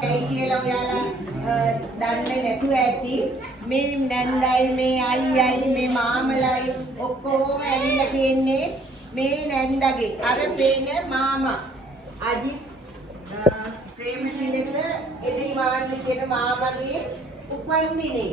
ඒ කියලා ඔයාලා දන්නේ නැතුව ඇති මේ නැන්දයි මේ අයියයි මේ මාමලයි ඔක්කොම ඇවිල්ලා තියෙන්නේ මේ නැන්දගේ අර පේන මාමා අජිත් ප්‍රේමතිලක එදිරිමාන්න කියන මාමගේ උපන්දිනේ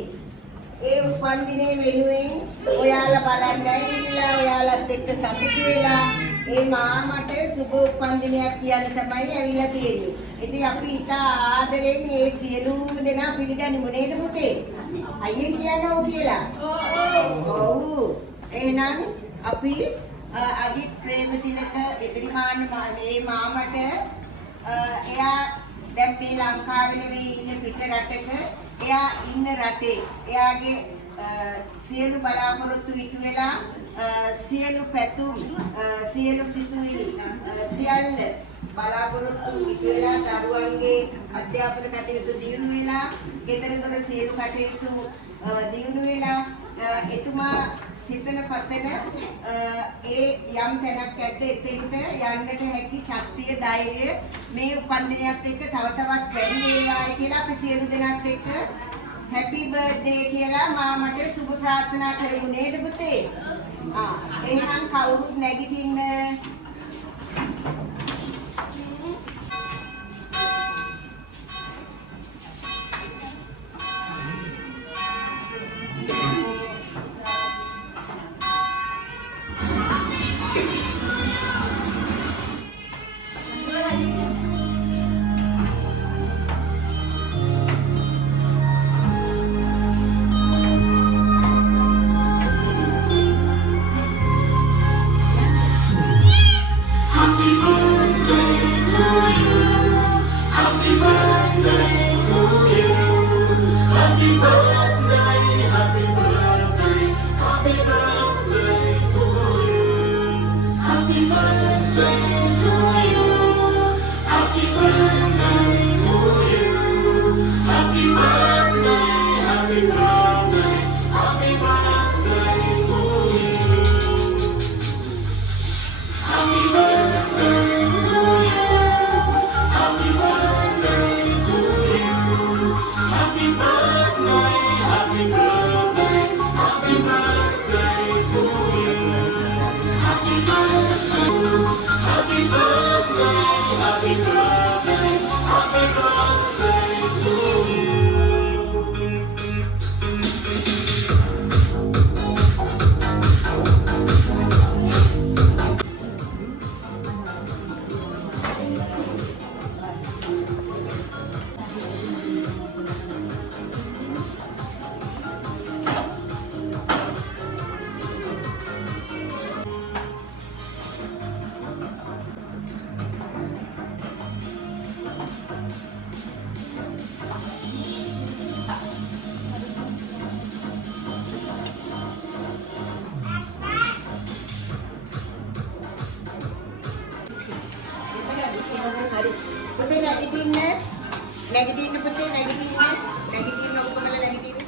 ඒ උපන්දිනේ වෙනුවෙන් ඔයාලා බලන්න ඇවිල්ලා ඔයාලත් එක්ක සතුටු වෙලා ඒ මාමට සුබ උපන්දිනයක් කියන්න තමයි ඇවිල්ලා තියෙන්නේ. ඉතින් අපි ඉතා ආදරෙන් මේ සියලුම දෙනා පිළිගනිමු නේද පුතේ? අයියෙන් කියනවා කියලා. ඔව්. එහෙනම් අපි අජිත් ප්‍රේමතිලක එදිරිමාන්න මේ මාමට එයා දැන් මේ ලංකාවේ නෙවෙයි ඉන්නේ පිට රටක. එයා ඉන්න රටේ එයාගේ සියලු බලාපොරොත්තු ඉටු වෙලා සියලු පැතුම් සියලු සිතුවිලි සියල්ල බලාපොරොත්තු ඉටු වෙලා දරුවන්ගේ අධ්‍යාපන කටයුතු දියුණු වෙලා ගෙදර දොර සියලු කටයුතු දියුණු වෙලා එතුමා සිතන පතන ඒ යම් තැනක් ඇද්ද එතෙන්ට යන්නට හැකි ශක්තිය ධෛර්යය මේ උපන්දිනයත් එක්ක තව තවත් වැඩි වේවායි කියලා අපි සියලු දෙනාත් එක්ක හැපි බර්ත්ඩේ කියලා මාමට සුබ ප්‍රාර්ථනා කරමු නේද පුතේ? එහෙනම් කවුරුත් නැගිටින්න. නැගිටින්න පුතේ නැගිටින්න ඔක්කොම නැගිටින්න.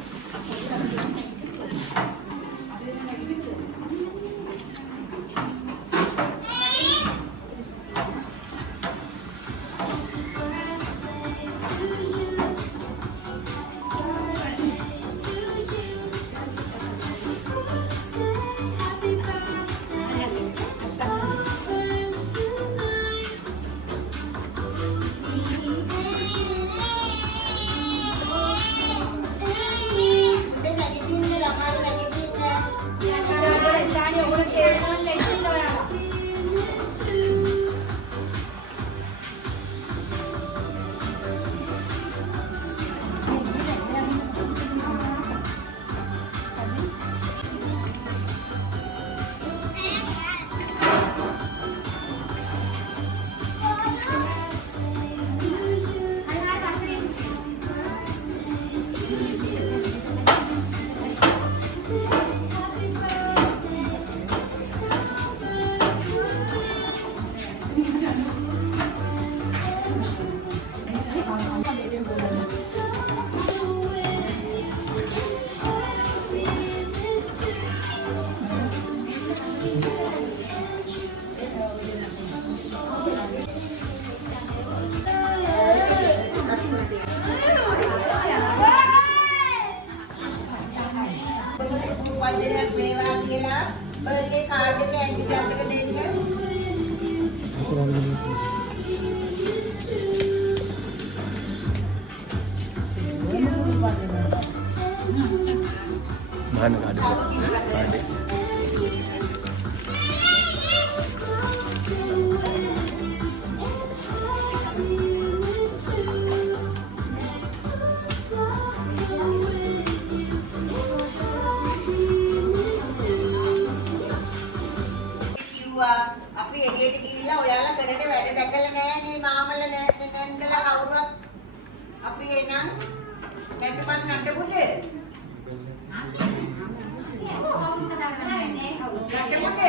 වන්දනයක් වේවා කියලා බර්ත්ඩේ කාඩ් එක ඇන්ටිට අතට දෙන්න. mana ada ada අපි එළියට ගිහිල්ලා ඔයාලා කරන වැඩ දැකලා නෑ නේ මාමල නැන්දලා කවුරුත් අපි එනම් නැටුමක් නටමුද? නටමුද?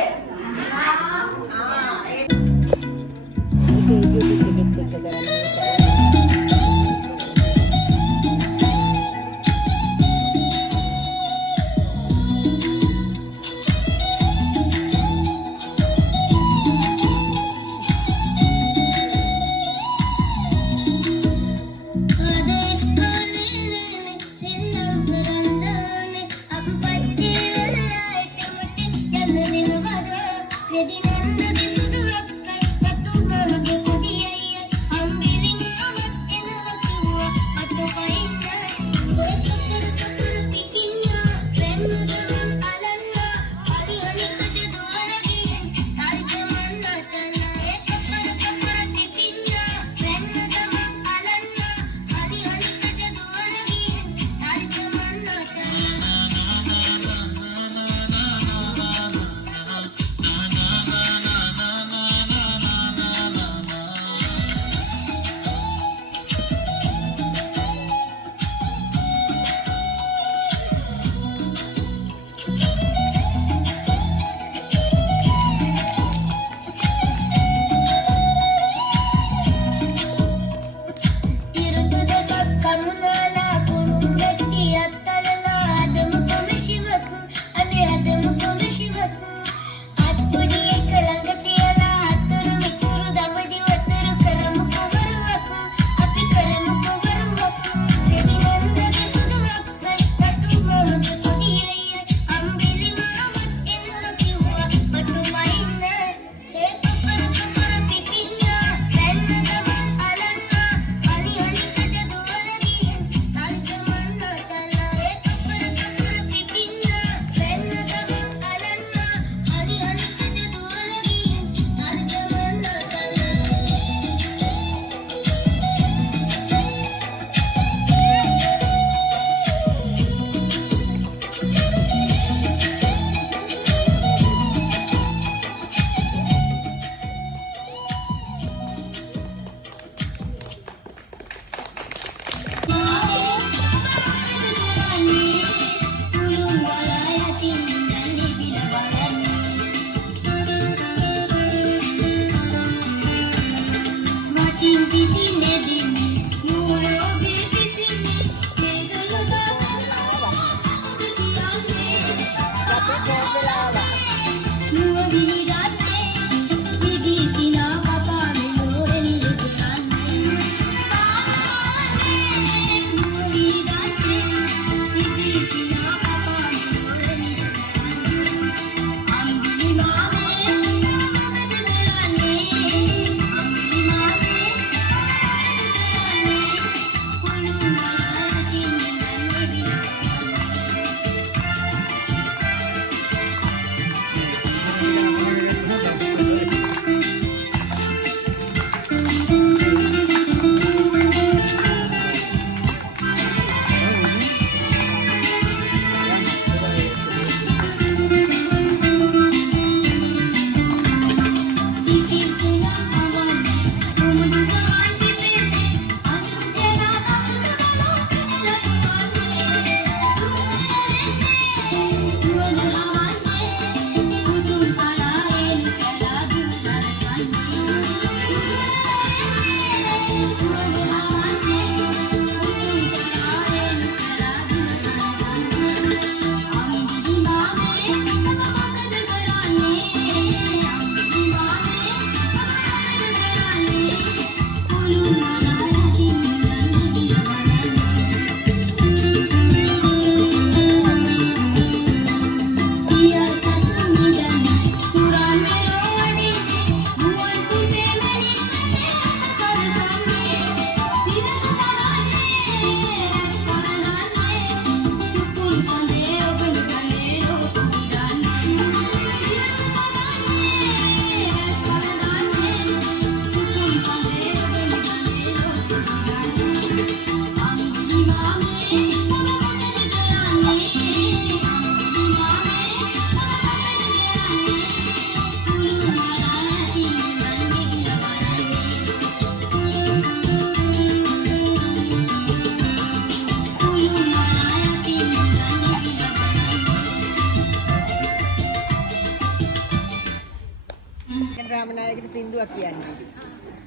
ඒකට සින්දුවක් කියන්නේ.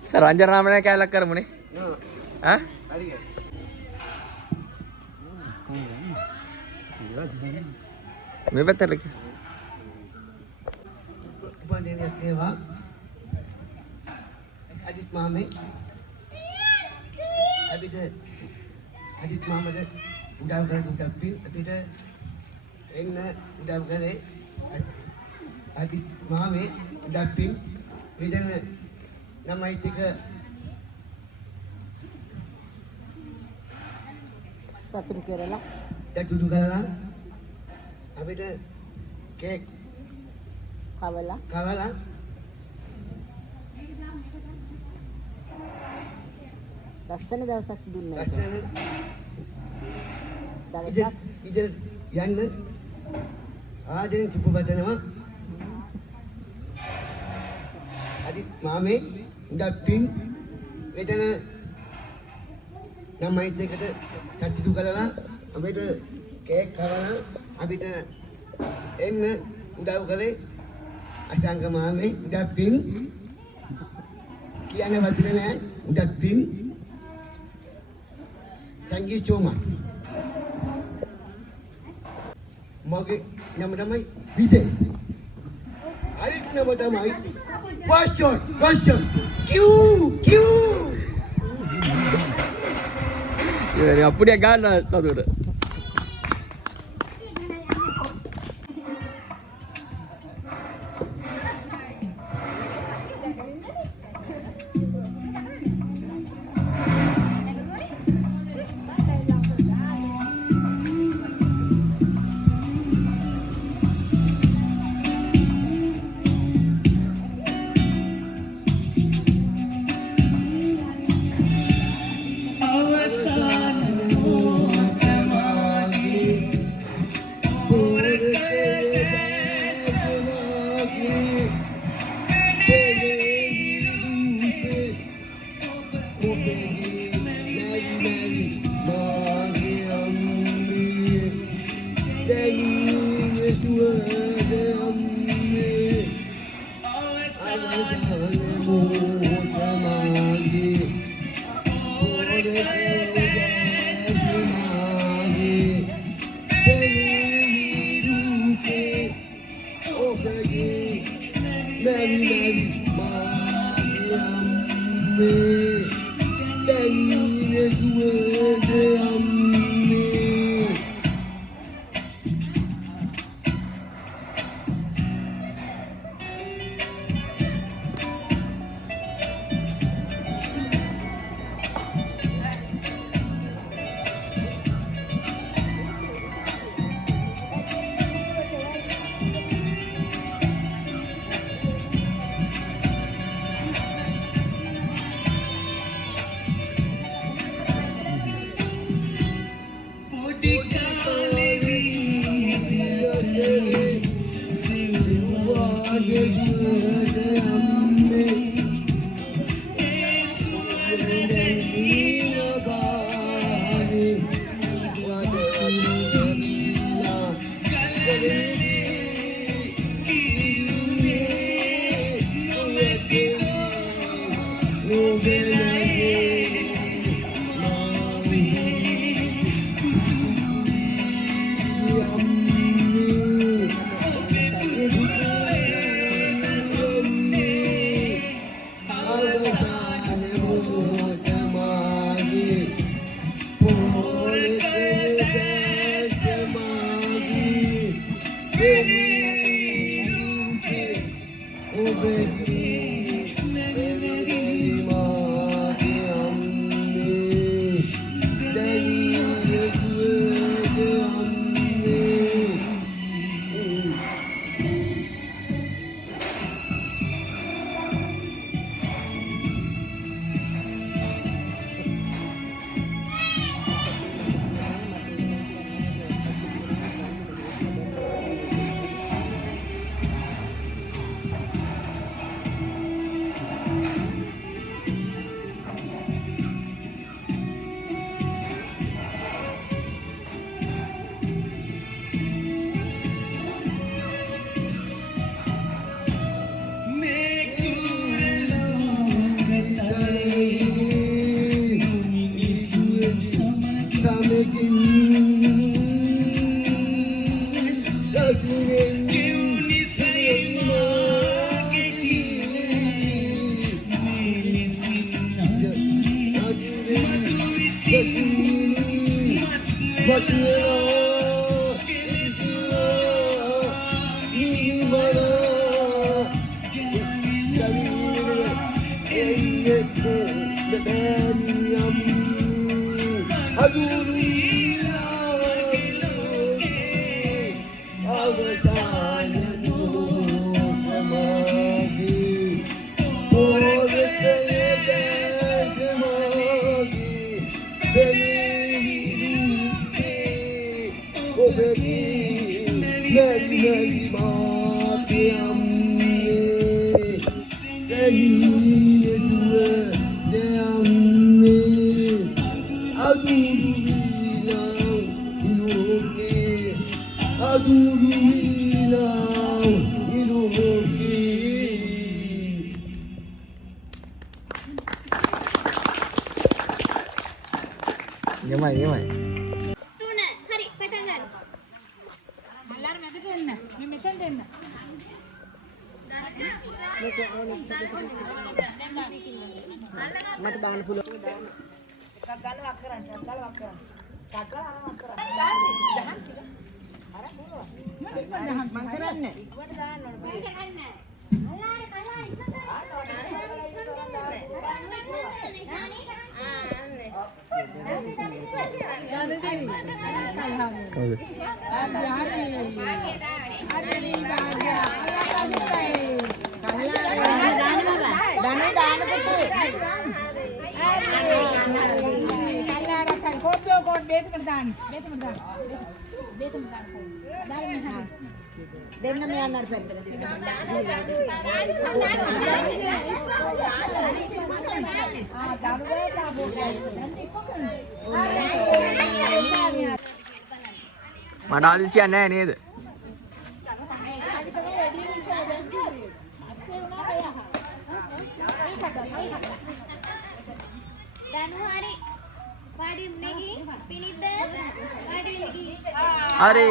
සරංජන රාමණය කැලක් කරමුනේ. ඈ? මේ පැත්තට ගියා. උපදිනයක් ඒවා අදිත් මාමේ අපිට අදිත් මාමද උදව් කරලා දුන්නත් පින් අපිට එන්න උදව් කරේ අදිත් මාමේ උදව් පින් මෙතන ළමයි ටික සතුටු කරලා දැක්දුදු කරලා අපිට කේක් කවලා ලස්සන දවසක් දුන්නා. ලස්සන දවසක් ඉද යන්න ආදරෙන් සුබපතනවා. අදිත් මාමේ උඩක් පින් මෙතන ළමයි දෙකට සතුටු කරලා අපිට කේක් කවලා අපිට එන්න උදව් කරේ අසංග මාමේ උඩක් පින් කියන්න වචන නැහැ උඩක් පින්. Thank you so much. මගේ නම තමයි විජේ. අනිත් නම තමයි වෂොන් කිව් ඉතින් අපුඩිය ගන්න තදුර. Gimana? Tuna, hari padangan. Malar method enna. Me method enna. මට දාන්න පුළුවන්. මං කරන්නේ. දෙන්න මෙයන් අර පැත්තට. මට ආදිසියක් නැහැ නේද? Januari Padi Negi Pinita Padi Negi Are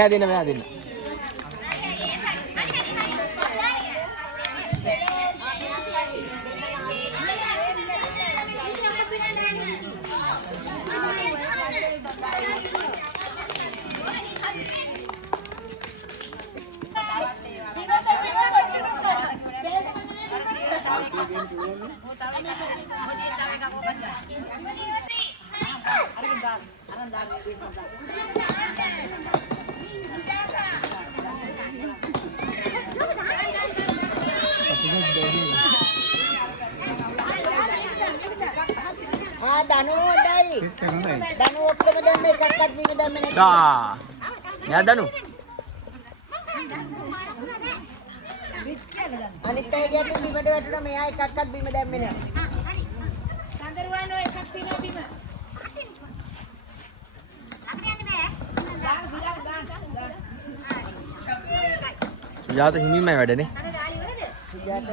Start ini මෙයා දෙන්න. දනු හොඳයි. දනු ඔක්කොම දැම්ම එකක්වත් බිම දැම්මේ නැති. මෙයා දනු. අනිත් අය ගියත් බිමට වැටුණා මෙයා එකක්වත් බිම දැම්මේ නැහැ. Sandarwan එකක් තියෙනවා බිම. සුජාත හිමින්මයි වැඩනේ. සුජාත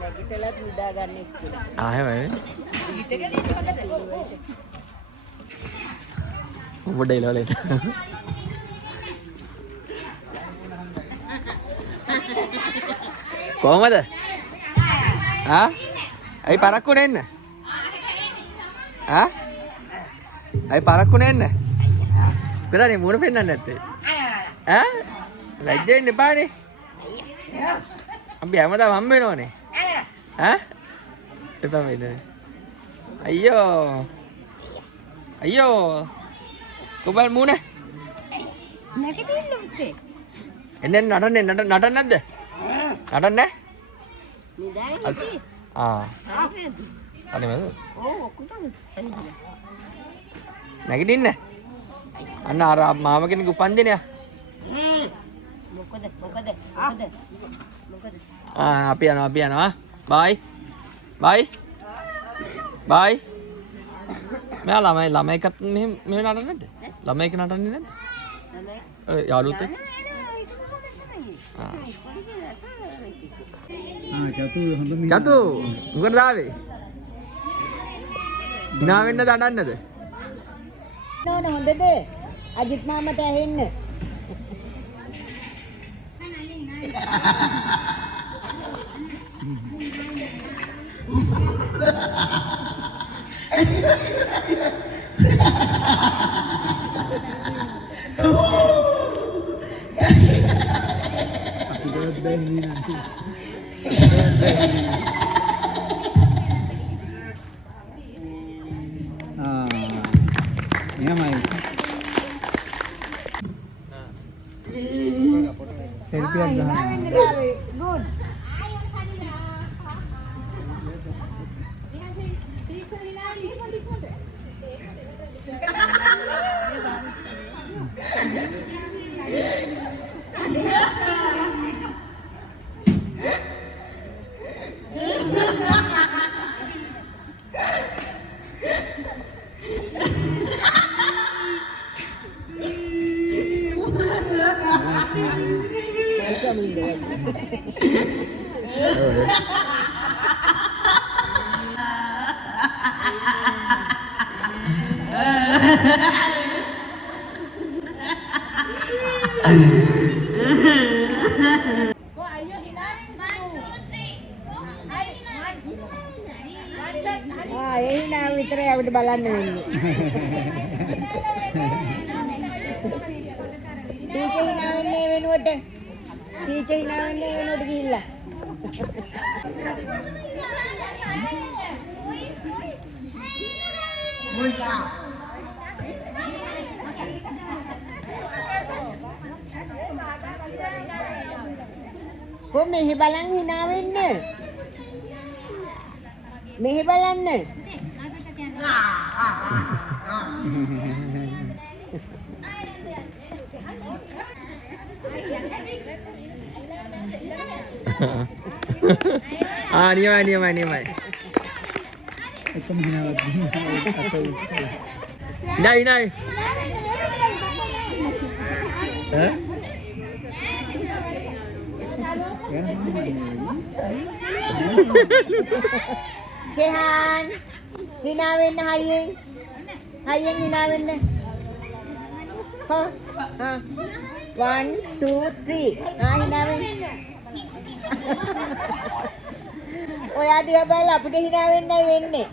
නැගිටලත් නිදා ගන්න එක්ක. එහෙමයි. උඹ ඩේලවලට. කොහමද? ඇයි පරක්කු නෙන්න? ඇයි පරක්කු නෙන්න? කොහොමද මුණ පෙන්නන්නේ නැත්තේ? ලැජ්ජෙන්න එපානේ. අපි හැමදාම හම්බ වෙනවනේ. එපා වෙන්නේ. අයියෝ. අයියෝ. කොබල් මූණ. නැගිටින්න උත්තේ. එන්න නටන්නේ නටන්නේ නැද්ද? නටන්නේ? නිදායි. අනේ මම. ඔව් ඔක්කොම නැගිටින්න. අන්න අර මාම කෙනෙක් උපන්දිනය. මොකද අපි යනවා. බයි. මෙයා ළමයිකත් මෙහෙම නටන්නේ නැද්ද? ළමයික නටන්නේ නැද්ද? ඔය යාළුවොත් එක්ක. චතු මොකටද ආවේ? hina වෙන්නද අඬන්නද? නෝන හොඳද? අජිත් මාමට ඇහෙන්න. Good. Hina විතරයි අපිට බලන්න වෙන්නේ. ටීචර් hina වෙන්නේ වෙනුවට ගිහිල්ලා. කො මෙහෙ බලන් hina වෙන්න. මෙහෙ බලන්න. නියමයි. Hinai. Sehan, hina වෙන්න හයියෙන් hina වෙන්න. Ha. 1 2 3. hina වෙන්න. ඔයා දිහා බලලා අපිට hina වෙන්නයි වෙන්නේ.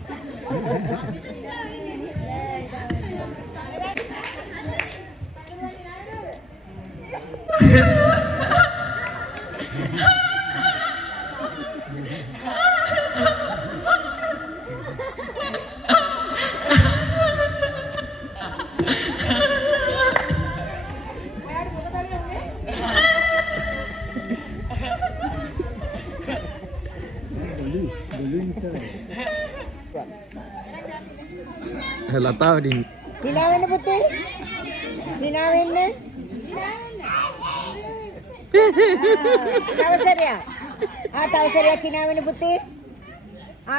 ලතාව දින් hina වෙන්න පුතේ. hina වෙන්න. තව සැරයක්. තව සැරයක් hina වෙන්න පුතේ.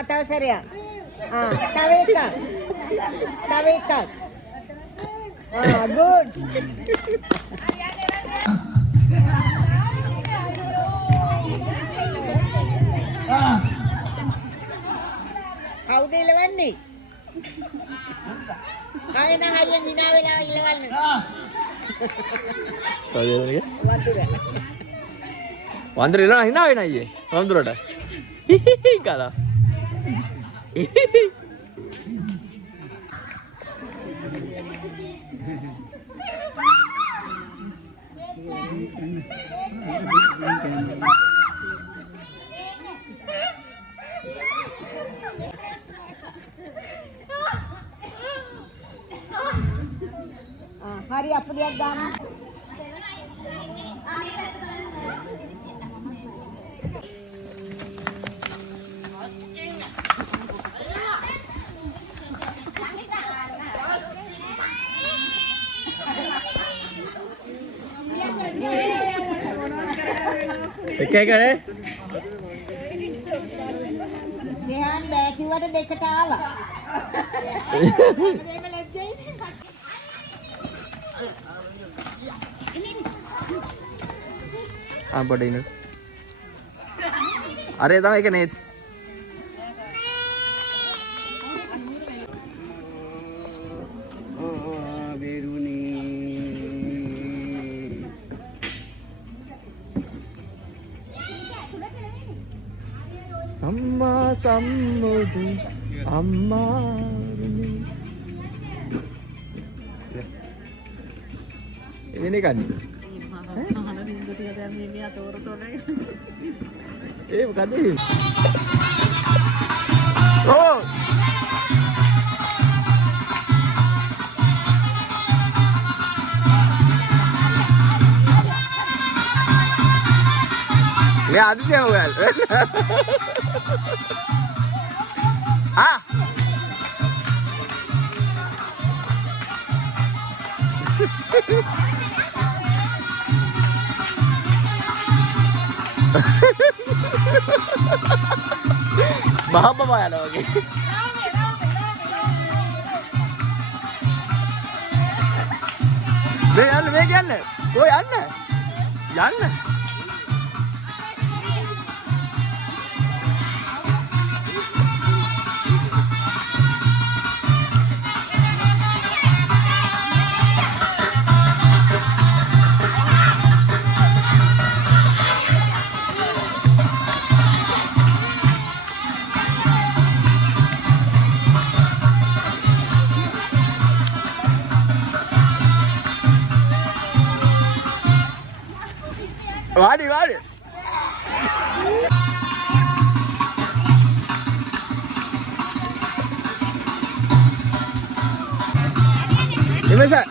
තව සැරයක්. තව එකක්. good. කවුද ඉලවන්නේ? ආයෙත් හයියෙන් hina වෙලා ඉලවන්න. වන්දර එලා hina වෙන අයියේ. වන්දරට. ගාලා. හරි අපුඩියක් දාන්න. එකයි කරේ සෙහාන් බෑ කිව්වට දෙකට ආවා. පොඩ ඉන්න අරේ තමයි එක නේත් සම්මා සම්බුදු අම්මා එවෙන කන්නේ ඒ මොකද ඕ ya அதிசயம் well ah Mahal apa ya lo? Jangan. Kau jangan. Wadi. Ini saya.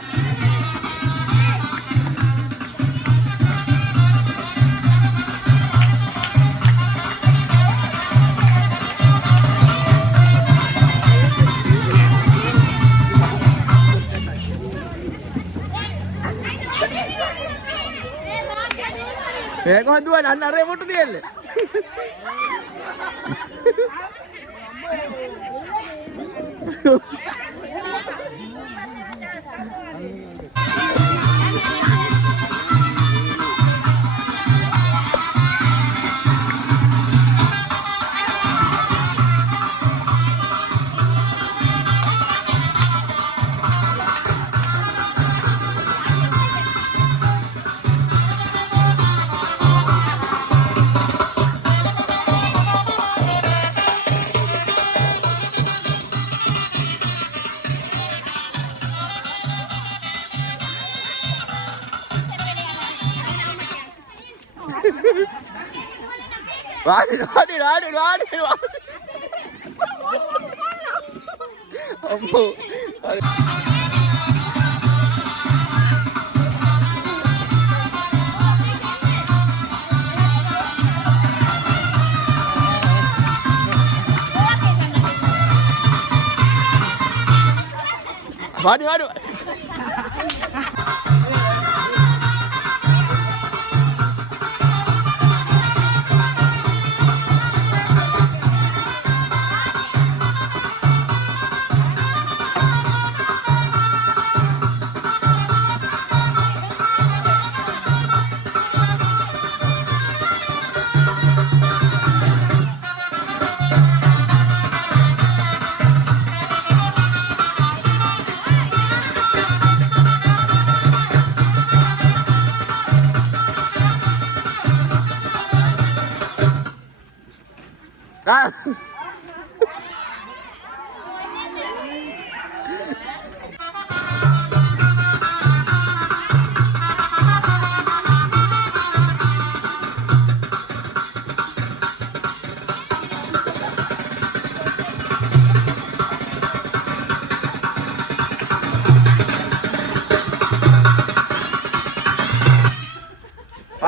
Kau dua anak remote dia le. Wadi. Ambo. Wadi.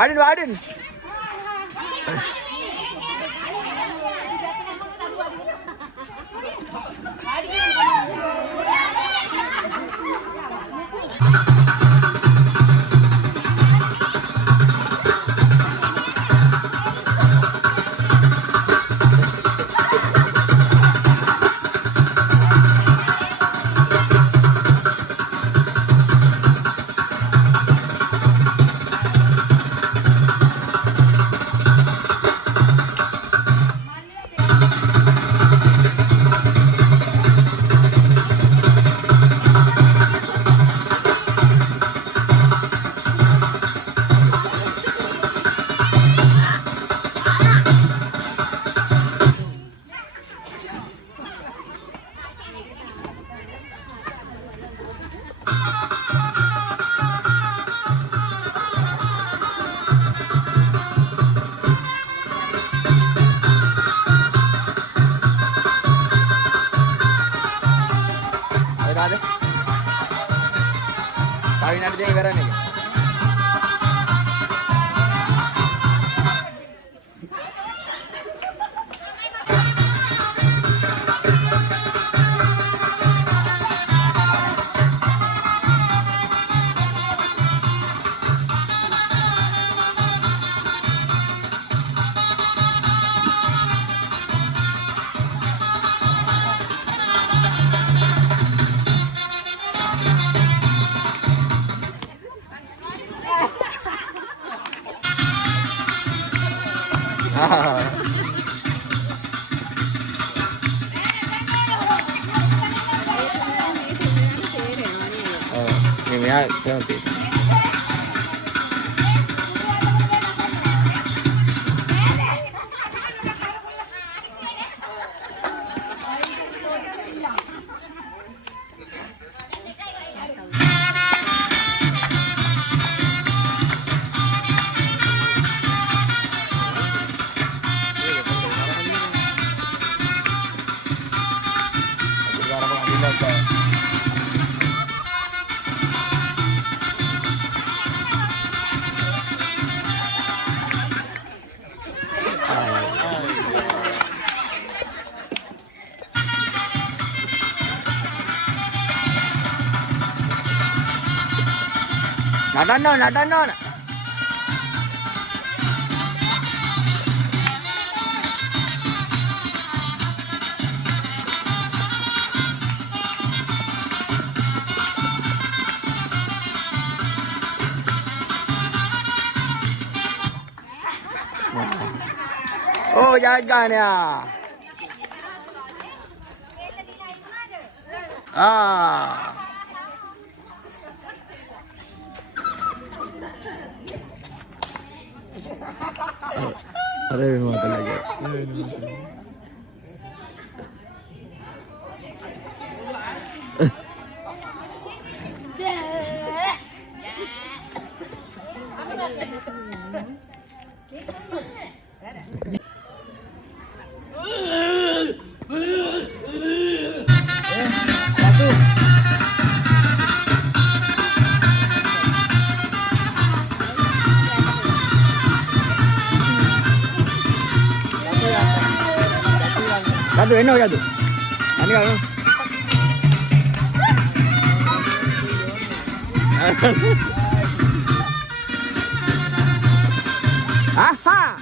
वाढीन ada kawin ada yang ibaran nih ini ya cantik Nadanon. Oh, jagan ya. Ada yang mau lagi. Satu enak ya tuh. Ani kan. Aha.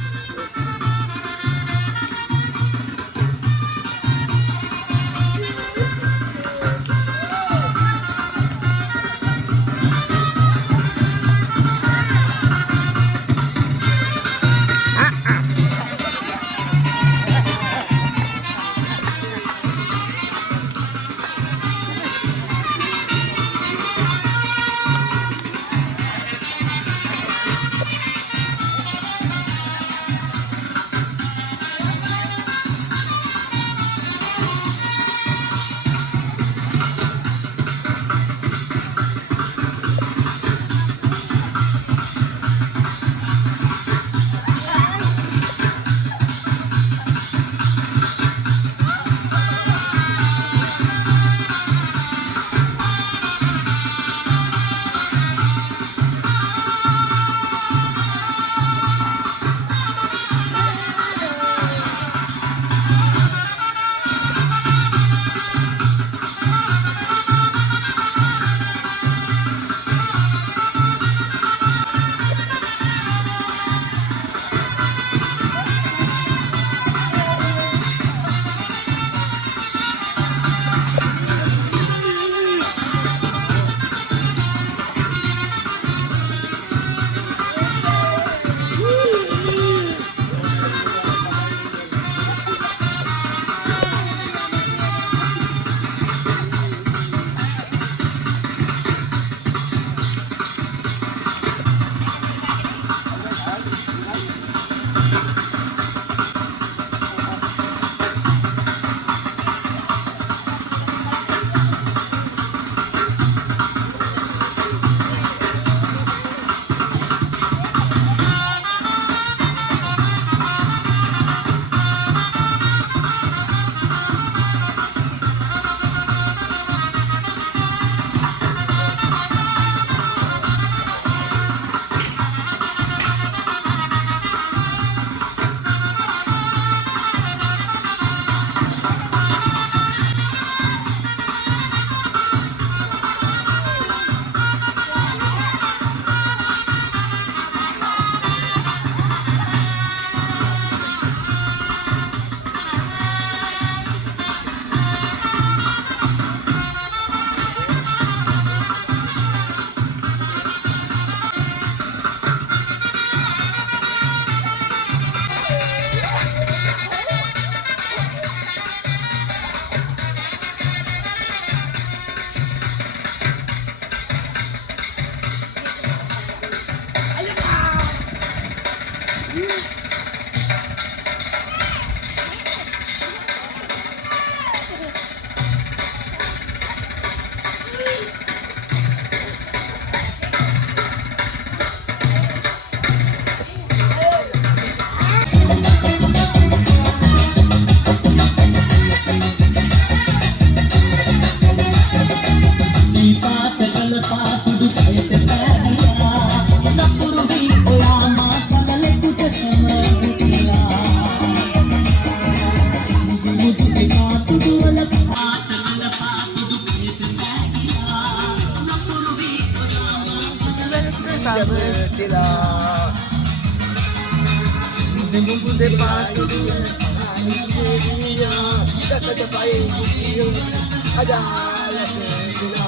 Tila. Nunggu depan dia, dia tak ada baik dia ada tila.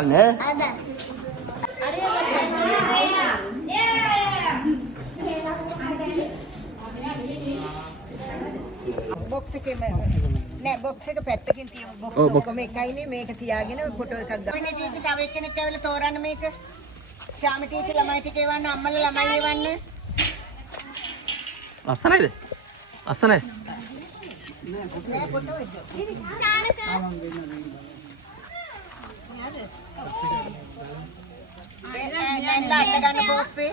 Kan Ada. Box එකේ නෑ box එක පැත්තකින් තියෙන box ඔක්කොම එකයිනේ මේක තියාගෙන photo එකක් ගන්න. මේ ටීචර් තව එක්කෙනෙක් ඇවිල්ලා තෝරන්න මේක. ශාම ටීචර් ළමයි ටික එවන්න අම්මලා ළමයි එවන්න. ලස්සනයිද? ලස්සනයි. නෑ ෆොටෝ එක. ශානක. නැන්ද අල්ල ගන්න බෝප්පේ.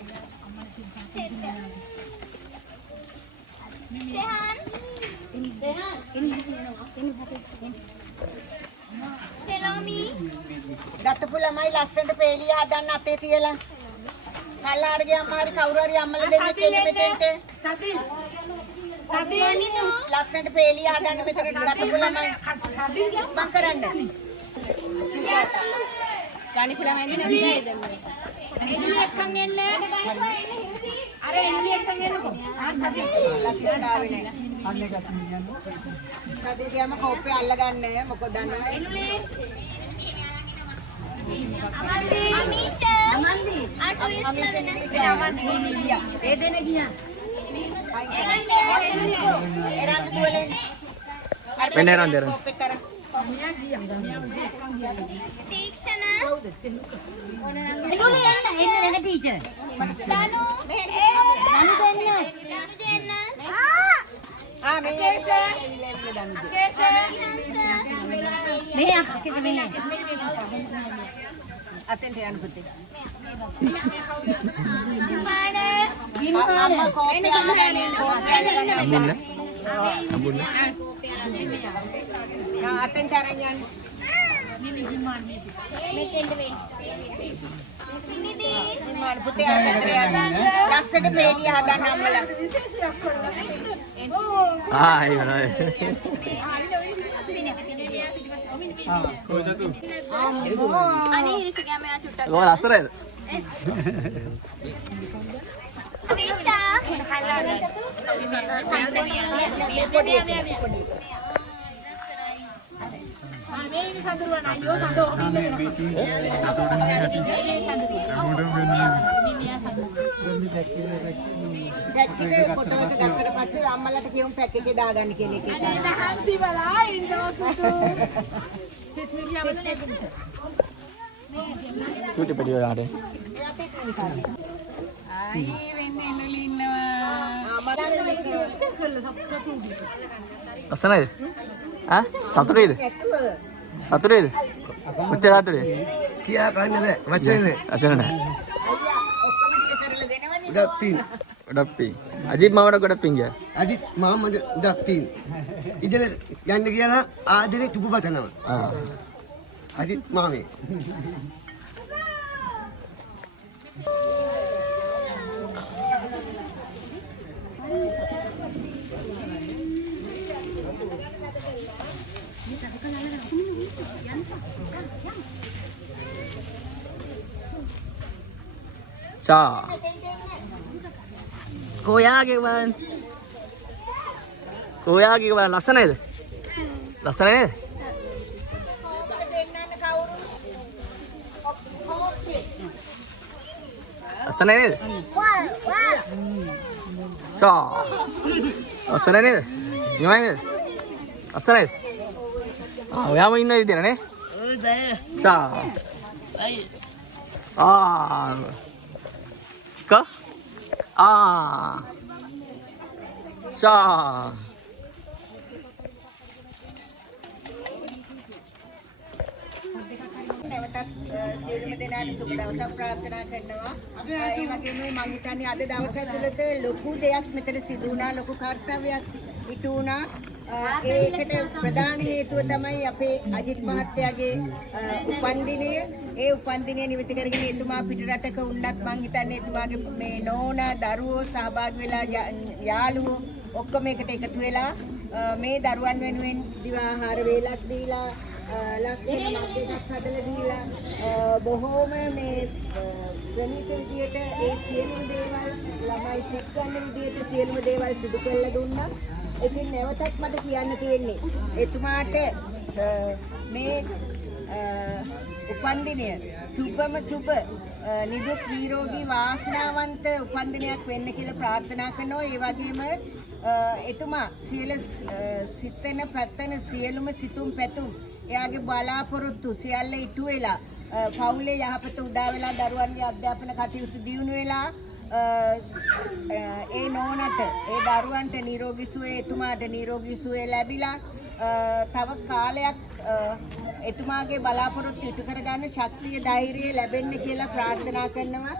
සෙලෝමි ගත්තපු ළමයි ලස්සනට පේලිය හදන්න අතේ තියලා. කල්ලාරගේ අම්මා හරි කවුරු හරි අම්මලා දෙන්නෙක් එන්න මෙතෙන්ට. ලස්සනට පේලිය හදන්න මෙතන ගත්තපු ළමයි. මං කරන්න. ගානි පුළා මැදින් නේද? එන්නේ එක්කන් එන්නේ අර එන්නේ එක්කන් එන්නකො ලක්ෂණාවේ නෑ. අන්නේ ගන්න යන්න. සද්දේ ගියාම කෝප්පේ අල්ලගන්න මොකද දන්නවද? අමීෂ අමන්දි අමන්දි ගියා. ඒ දෙන ගියා. එරන්දු දුවලෙන්. වෙන එරන්දු එරන්දු. කෝප්පේ තර. තීක්ෂණ එළුල එන්න ටීචර් දනු දෙන්න මේ අතෙන්ට යන්න පුතේ. අම්මා කෝප්පේ අල්ලගන්න අඹුන්න. අඹුන්න. අතෙන්ට අරන් යන්න. මෙතෙන්ට වෙන්න ඉනිදී ඉන්නවා පුතේ අර මෙතන යන්න. ලස්සට පේලිය හදන්න අම්මලා. ඒක නෑ. අනේ හිරුෂිකා මෙයා චුට්ටක් කොහොම ලස්සනයිද? අමීෂා පොඩි ජැක්කිට ෆොටෝ එක ගත්තට පස්සේ අම්මලාට කියමු පැක් එකේ දාගන්න කියන එක. චූටි පඩිය යාට. ලස්සනයිද? ඈ සතුටේද? සතුටේද? කොච්චර සතුටේද? කියා ගන්න බෑ. වචන නෑ. වචන නෑ. ඔක්කොම ටික කරලා දෙනවනේ. ගොඩක් පින්. ගොඩක් පිං. අජිත් මාමට ගොඩක් පිං ගියා. අදිත් මාමද ගොඩක් පින්. ඉතින් යන්න කියලා ආදරේ තුපු බතනවා. ආ. අදිත් මාමේ. ෂා. කොයාගේ බලන්න. කොයාගේ බලන්න ලස්සනයිද? ලස්සන නේද? ලස්සන නේද? ෂා. ලස්සන නේද? නිමයි නේද? ලස්සන නේද? ඔයාම ඉන්න විදියට නේ? ඔව් බෑ. ෂා. අයි. ෂා. නැවතත් සියලුම දෙනාට සුබ දවසක් ප්‍රාර්ථනා කරනවා. ඒ වගේම මම හිතන්නේ අද දවස ඇතුළත ලොකු දෙයක් මෙතන සිදු වුණා, ලොකු කාර්යයක් ඉටු වුණා. ඒකට ප්‍රධාන හේතුව තමයි අපේ අජිත් මහත්තයාගේ උපන්දිනය. ඒ උපන්දිනය නිමිති කරගෙන එතුමා පිටරටක වුණත් මම හිතන්නේ එතුමාගේ මේ නෝනා දරුවෝ සහභාගී වෙලා යාළුවෝ ඔක්කොම එකට එකතු වෙලා මේ දරුවන් වෙනුවෙන් දිවාහාර වේලක් දීලා ලස්සන මැදක් හදලා දීලා බොහෝම මේ ප්‍රණීත විදියට ඒ සියලුම දේවල් ළමයි සිත් ගන්න විදියට සියලුම දේවල් සිදු කරලා දුන්නා. ඉතින් නැවතත් මට කියන්න තියෙන්නේ එතුමාට මේ උපන්දිනය සුබම සුබ නිදුක් නිරෝගී වාසනාවන්ත උපන්දිනයක් වෙන්න කියලා ප්‍රාර්ථනා කරනවා. ඒ වගේම එතුමා සිතන පැතන සියලුම සිතුම් පැතුම් එයාගේ බලාපොරොත්තු සියල්ල ඉටු වෙලා පවුලේ යහපත උදා වෙලා දරුවන්ගේ අධ්‍යාපන කටයුතු දියුණු වෙලා ඒ නෝනට ඒ දරුවන්ට නිරෝගී සුවය එතුමාට නිරෝගී සුවය ලැබිලා තව කාලයක් එතුමාගේ බලාපොරොත්තු ඉටු කරගන්න ශක්තිය ධෛර්යය ලැබෙන්න කියලා ප්‍රාර්ථනා කරනවා.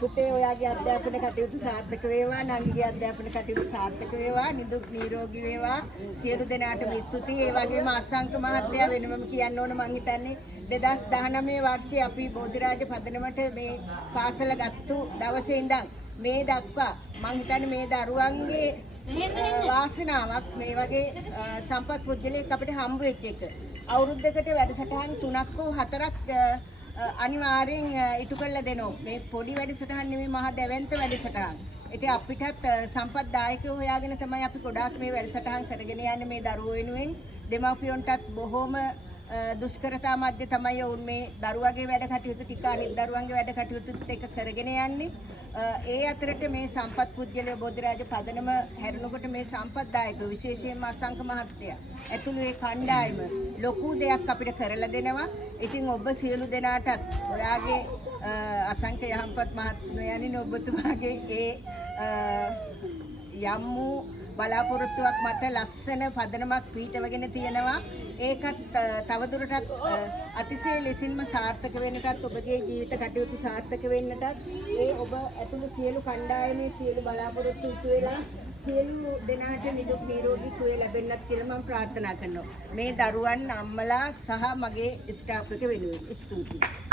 පුතේ ඔයාගේ අධ්‍යාපන කටයුතු සාර්ථක වේවා, නංගිගේ අධ්‍යාපන කටයුතු සාර්ථක වේවා, නිදුක් නිරෝගී වේවා. සියලු දෙනාටම ස්තුතියි. ඒ වගේම අසංක මහත්තයා වෙනමම කියන්න ඕන මං හිතන්නේ 2019 වර්ෂයේ අපි බෝධිරාජ පදනමට මේ පාසල ගත්තු දවසේ ඉඳන් මේ දක්වා මං හිතන්නේ මේ දරුවන්ගේ වාසනාවක් මේ වගේ සම්පත් පුද්ගලයෙක් අපිට හම්බ වෙච්ච එක. අවුරුද්දකට වැඩසටහන් 3ක් හෝ 4ක් අනිවාර්යෙන් ඉටු කරලා දෙනවා. මේ පොඩි වැඩසටහන් නෙමෙයි මහා දැවැන්ත වැඩසටහන්. ඉතින් අපිටත් සම්පත්දායකයෝ හොයාගෙන තමයි අපි ගොඩාක් මේ වැඩසටහන් කරගෙන යන්නේ මේ දරුවෝ වෙනුවෙන්. දෙමව්පියන්ටත් බොහොම දුෂ්කරතා මැද්දේ තමයි වුන් මේ දරුවගේ වැඩ කටයුතු ටික අනිත් දරුවන්ගේ වැඩ කටයුතුත් එක කරගෙන යන්නේ. ඒ අතරට මේ සම්පත් පුද්ගලයා බෝධිරාජ පදනම හැරෙනකොට මේ සම්පත්දායක විශේෂයෙන්ම අසංක මහත්තයා ඇතුළු ඒ කණ්ඩායම ලොකු දෙයක් අපිට කරලා දෙනවා. ඉතින් ඔබ සියලු දෙනාටත් ඔයාගේ අසංක යහම්පත් මහත්මයාණන් ඔබතුමාගේ ඒ යම් වූ බලාපොරොත්තුවක් මත ලස්සන පදනමක් පිටවගෙන තියෙනවා. ඒකත් තවදුරටත් අතිශය ලෙසින්ම සාර්ථක වෙන්නටත් ඔබගේ ජීවිත කටයුතු සාර්ථක වෙන්නටත් ඒ ඔබ ඇතුළු සියලු කණ්ඩායමේ සියලු බලාපොරොත්තු ඉටු වෙලා සියලු දෙනාට නිදුක් නිරෝගී සුවය ලැබෙන්නත් කියලා මම ප්‍රාර්ථනා කරනවා. මේ දරුවන් අම්මලා සහ මගේ ස්ටාෆ් එක වෙනුවෙන් ස්තුතියි.